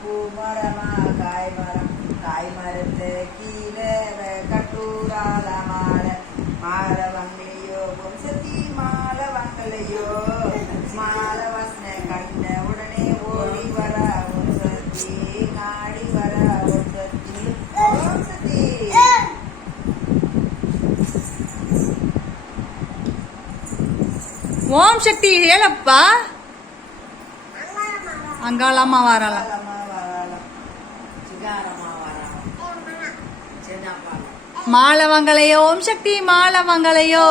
பூமரமா காய் மரத்து கீழே கட்டூரால மாலை வங்களையோ வம்சத்தி மாலை வங்களையோ மாலை வசன கண்ட உடனே ஓடி வர வம்சத்தி நாடி வர வம்சத்தி வம்சத்தி ஓம் சக்தி ಹೇಳಪ್ಪா ಅಂಗಾಳಮ್ಮ ವಾರಲ್ಲ மாலவங்களையோ ஓம் சக்தி மாலவங்களையோ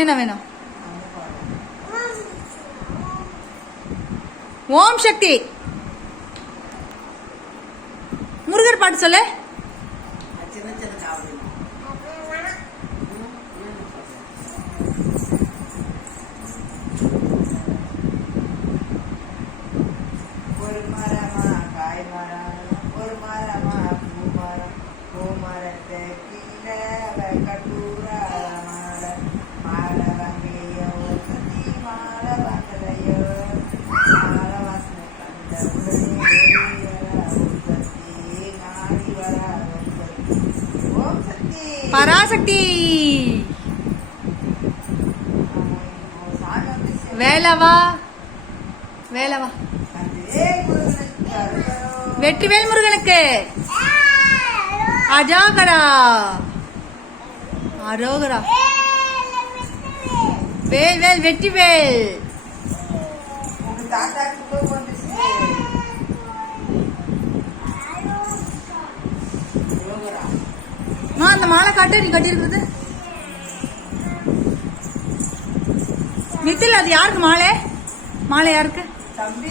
என்ன வேணும் ஓம் சக்தி முருகர் பாட்டு சொல்லு ஒரு மரமா பூமரத்தை கீழே கட்டூரா மாலை வங்கையோ சதி மாலை வங்கலையோ மாலை வாசனை கண்ட உடனே நாடி வர ஓம் சக்தி பராசக்தி வேலவா வேலவா வெற்றிவேல் முருகனுக்கு அஜாகரா அரோகரா வேல் வேல் வெற்றிவேல் அந்த மாலை காட்டு நீ கட்டிருக்கிறது நித்தில அது யாருக்கு மாலை மாலை யாருக்கு தம்பி